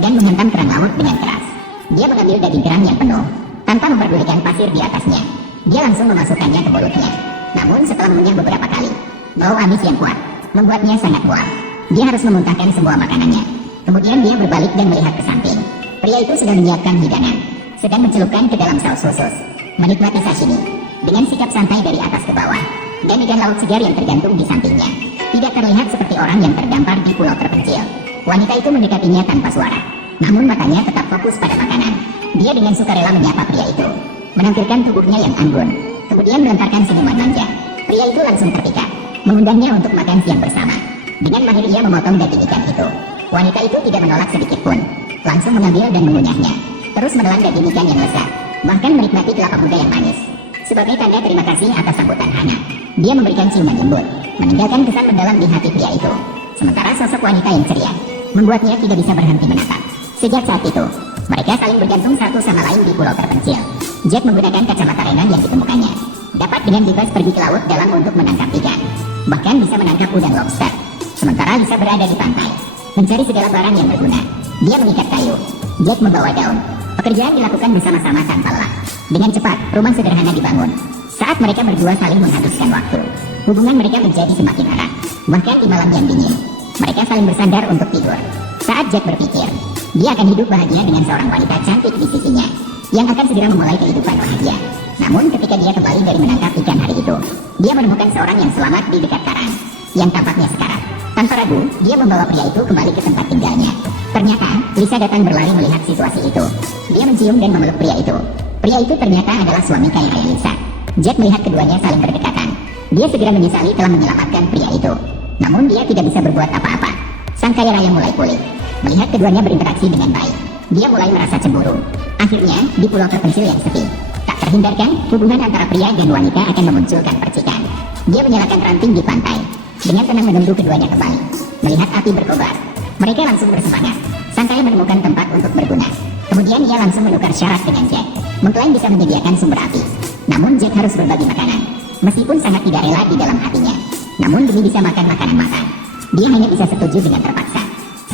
dan menghantam kerang laut dengan keras. Dia mengambil daging kerang yang penuh, tanpa memperdulikan pasir di atasnya. Dia langsung memasukkannya ke mulutnya. Namun setelah mengunyah beberapa kali, bau amis yang kuat membuatnya sangat mual. Dia harus memuntahkan semua makanannya. Kemudian dia berbalik dan melihat ke samping. Pria itu sedang menyiapkan hidangan, sedang mencelupkan ke dalam saus khusus, menikmati sashimi dengan sikap santai dari atas ke bawah, dan ikan laut segar yang tergantung di sampingnya. Tidak terlihat seperti orang yang terdampar di pulau terpencil. Wanita itu mendekatinya tanpa suara, namun matanya tetap fokus pada makanan. Dia dengan sukarela menyapa pria itu, menampilkan tubuhnya yang anggun, kemudian melontarkan senyuman manja. Pria itu langsung terpikat, mengundangnya untuk makan siang bersama. Dengan mahir ia memotong daging ikan itu. Wanita itu tidak menolak sedikit pun, langsung mengambil dan mengunyahnya, terus menelan daging ikan yang lezat, bahkan menikmati kelapa muda yang manis. Sebagai tanda terima kasih atas sambutan hangat, dia memberikan ciuman lembut, meninggalkan kesan mendalam di hati pria itu. Sementara sosok wanita yang ceria membuatnya tidak bisa berhenti menatap. Sejak saat itu, mereka saling bergantung satu sama lain di pulau terpencil. Jack menggunakan kacamata renang yang ditemukannya, dapat dengan bebas pergi ke laut dalam untuk menangkap ikan, bahkan bisa menangkap udang lobster. Sementara Lisa berada di pantai, mencari segala barang yang berguna. Dia mengikat kayu, Jack membawa daun. Pekerjaan dilakukan bersama-sama tanpa lelah. Dengan cepat, rumah sederhana dibangun. Saat mereka berdua saling menghabiskan waktu, hubungan mereka menjadi semakin erat. Bahkan di malam yang dingin, mereka saling bersandar untuk tidur. Saat Jack berpikir, dia akan hidup bahagia dengan seorang wanita cantik di sisinya, yang akan segera memulai kehidupan bahagia. Namun ketika dia kembali dari menangkap ikan hari itu, dia menemukan seorang yang selamat di dekat karang, yang tampaknya sekarat. Tanpa ragu, dia membawa pria itu kembali ke tempat tinggalnya. Ternyata, Lisa datang berlari melihat situasi itu. Dia mencium dan memeluk pria itu. Pria itu ternyata adalah suami kaya raya Lisa. Jack melihat keduanya saling berdekatan. Dia segera menyesali telah menyelamatkan pria itu. Namun dia tidak bisa berbuat apa-apa. Sang kaya raya mulai pulih. Melihat keduanya berinteraksi dengan baik, dia mulai merasa cemburu. Akhirnya, di pulau terpencil yang sepi, tak terhindarkan, hubungan antara pria dan wanita akan memunculkan percikan. Dia menyalakan ranting di pantai, dengan tenang menunggu keduanya kembali. Melihat api berkobar, mereka langsung bersemangat. Sang kaya menemukan tempat untuk berguna. Kemudian ia langsung menukar syarat dengan Jack, mengklaim bisa menyediakan sumber api. Namun Jack harus berbagi makanan, meskipun sangat tidak rela di dalam hatinya. Namun demi bisa makan makanan makan, dia hanya bisa setuju dengan terpaksa.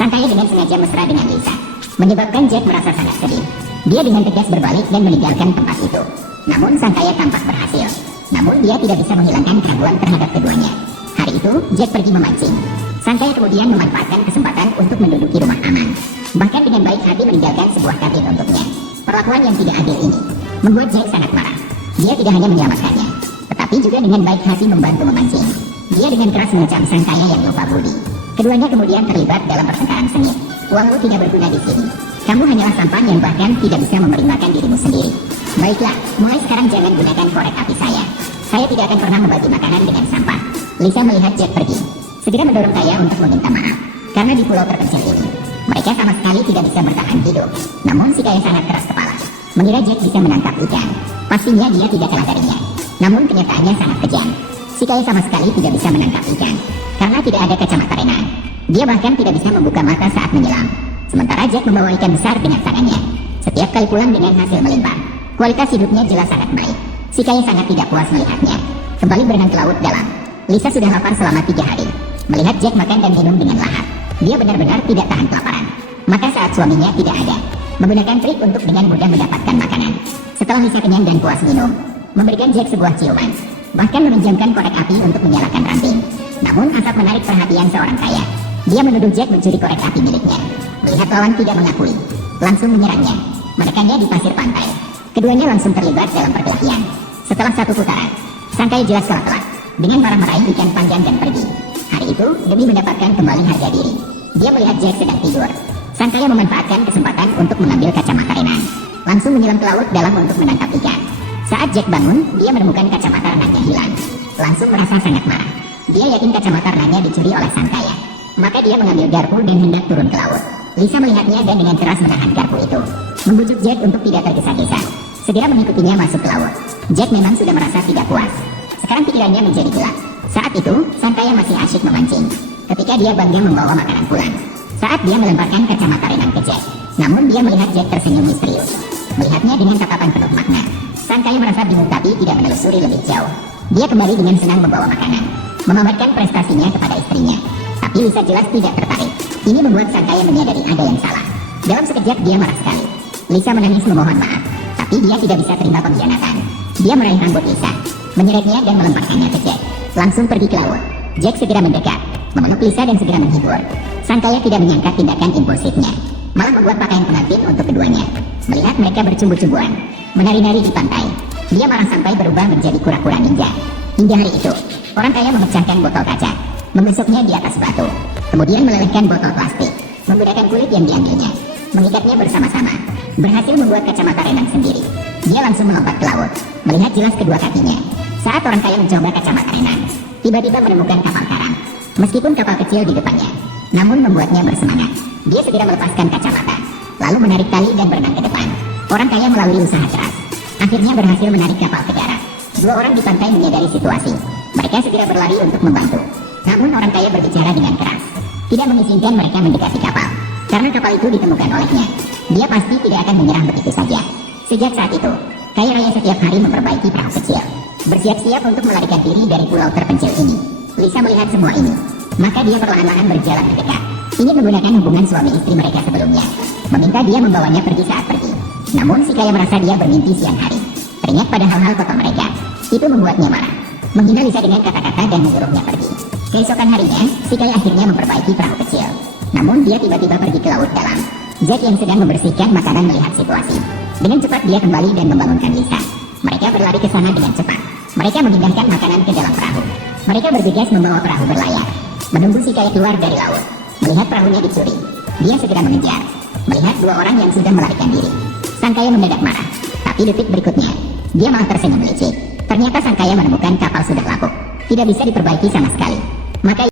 Sang kaya dengan sengaja mesra dengan Lisa, menyebabkan Jack merasa sangat sedih. Dia dengan tegas berbalik dan meninggalkan tempat itu. Namun sang kaya tampak berhasil. Namun dia tidak bisa menghilangkan keraguan terhadap keduanya. Hari itu, Jack pergi memancing. Sang kaya kemudian memanfaatkan kesempatan untuk menduduki rumah aman, bahkan dengan baik hati meninggalkan sebuah kabin untuknya. Perlakuan yang tidak adil ini membuat Jack sangat marah. Dia tidak hanya menyelamatkannya, tetapi juga dengan baik hati membantu memancing. Dia dengan keras mengecam sang kaya yang lupa budi. Keduanya kemudian terlibat dalam pertengkaran sengit. Uangmu tidak berguna di sini. Kamu hanyalah sampan yang bahkan tidak bisa memerintahkan dirimu sendiri. Baiklah, mulai sekarang jangan gunakan korek api saya. Saya tidak akan pernah membagi makanan dengan sampah. Lisa melihat Jack pergi, segera mendorong kaya untuk meminta maaf. Karena di pulau terpencil ini, mereka sama sekali tidak bisa bertahan hidup. Namun si kaya sangat keras kepala, mengira Jack bisa menangkap ikan. Pastinya dia tidak kalah darinya. Namun kenyataannya sangat kejam. Si kaya sama sekali tidak bisa menangkap ikan, karena tidak ada kacamata renang. Dia bahkan tidak bisa membuka mata saat menyelam. Sementara Jack membawa ikan besar dengan tangannya. Setiap kali pulang dengan hasil melimpah, kualitas hidupnya jelas sangat baik. Si kaya sangat tidak puas melihatnya kembali berenang ke laut dalam. Lisa sudah lapar selama 3 hari. Melihat Jack makan dan minum dengan lahap, dia benar-benar tidak tahan kelaparan. Maka saat suaminya tidak ada, menggunakan trik untuk dengan mudah mendapatkan makanan. Setelah Lisa kenyang dan puas minum, memberikan Jack sebuah ciuman, bahkan meminjamkan korek api untuk menyalakan ranting. Namun asap menarik perhatian seorang kaya. Dia menuduh Jack mencuri korek api miliknya. Melihat lawan tidak mengakui, langsung menyerangnya, menekannya di pasir pantai. Keduanya langsung terlibat dalam perkelahian. Setelah 1 putaran, sang kaya jelas kalah telak, dengan marah-marahin ikan panjang dan pergi. Hari itu, demi mendapatkan kembali harga diri, dia melihat Jack sedang tidur. Sang kaya memanfaatkan kesempatan untuk mengambil kacamata renang, langsung menyelam ke laut dalam untuk menangkap ikan. Saat Jack bangun, dia menemukan kacamata renangnya hilang. Langsung merasa sangat marah. Dia yakin kacamata renangnya dicuri oleh sang kaya. Maka dia mengambil garpu dan hendak turun ke laut. Lisa melihatnya dan dengan keras menahan garpu itu, membujuk Jack untuk tidak tergesa-gesa, segera mengikutinya masuk ke laut. Jack memang sudah merasa tidak puas. Sekarang pikirannya menjadi gelap. Saat itu, sang kaya masih asyik memancing, ketika dia bangga membawa makanan pulang. Saat dia melemparkan kacamata renang ke Jack, namun dia melihat Jack tersenyum misterius. Melihatnya dengan tatapan penuh makna, sang kaya merasa bingung tapi tidak menelusuri lebih jauh. Dia kembali dengan senang membawa makanan, memamerkan prestasinya kepada istrinya. Tapi Lisa jelas tidak tertarik. Ini membuat sang kaya menyadari ada yang salah. Dalam sekejap dia marah sekali. Lisa menangis memohon maaf, tapi dia tidak bisa terima pengkhianatan. Dia meraih rambut Lisa, menyeretnya dan melemparkannya ke Jack. Langsung pergi ke laut. Jack segera mendekat, memeluk Lisa dan segera menghibur. Sang kaya tidak menyangka tindakan impulsifnya, malah membuat pakaian pengantin untuk keduanya. Melihat mereka bercumbu-cumbuan, menari-nari di pantai, dia marah sampai berubah menjadi kura-kura ninja. Hingga hari itu, orang kaya memecahkan botol kaca, membesoknya di atas batu, kemudian melelehkan botol plastik, menggunakan kulit yang diambilnya, mengikatnya bersama-sama, berhasil membuat kacamata renang sendiri. Dia langsung melompat ke laut, melihat jelas kedua kakinya. Saat orang kaya mencoba kacamata renang, tiba-tiba menemukan kapal karam. Meskipun kapal kecil di depannya, namun membuatnya bersemangat. Dia segera melepaskan kacamata, lalu menarik tali dan berenang ke depan. Orang kaya melalui usaha keras, akhirnya berhasil menarik kapal ke darat. Dua orang di pantai menyadari situasi. Mereka segera berlari untuk membantu. Namun orang kaya berbicara dengan keras, tidak mengizinkan mereka mendekati kapal, karena kapal itu ditemukan olehnya. Dia pasti tidak akan menyerah begitu saja. Sejak saat itu, kaya raya setiap hari memperbaiki perahu kecil, bersiap-siap untuk melarikan diri dari pulau terpencil ini. Lisa melihat semua ini, maka dia perlahan-lahan berjalan mendekat, ingin menggunakan hubungan suami istri mereka sebelumnya, meminta dia membawanya pergi saat pergi. Namun si kaya merasa dia bermimpi siang hari, teringat pada hal-hal kotor mereka. Itu membuatnya marah, menghina Lisa dengan kata-kata dan menyuruhnya pergi. Keesokan harinya, si kaya akhirnya memperbaiki perahu kecil. Namun dia tiba-tiba pergi ke laut dalam. Jack yang sedang membersihkan makanan melihat situasi. Dengan cepat dia kembali dan membangunkan Lisa. Mereka berlari ke sana dengan cepat. Mereka memindahkan makanan ke dalam perahu. Mereka bergegas membawa perahu berlayar, menunggu si kaya keluar dari laut. Melihat perahunya dicuri, dia segera mengejar. Melihat dua orang yang sudah melarikan diri, sang kaya mendadak marah. Tapi detik berikutnya, dia malah tersenyum licik. Ternyata sang kaya menemukan kapal sudah lapuk, tidak bisa diperbaiki sama sekali. Maka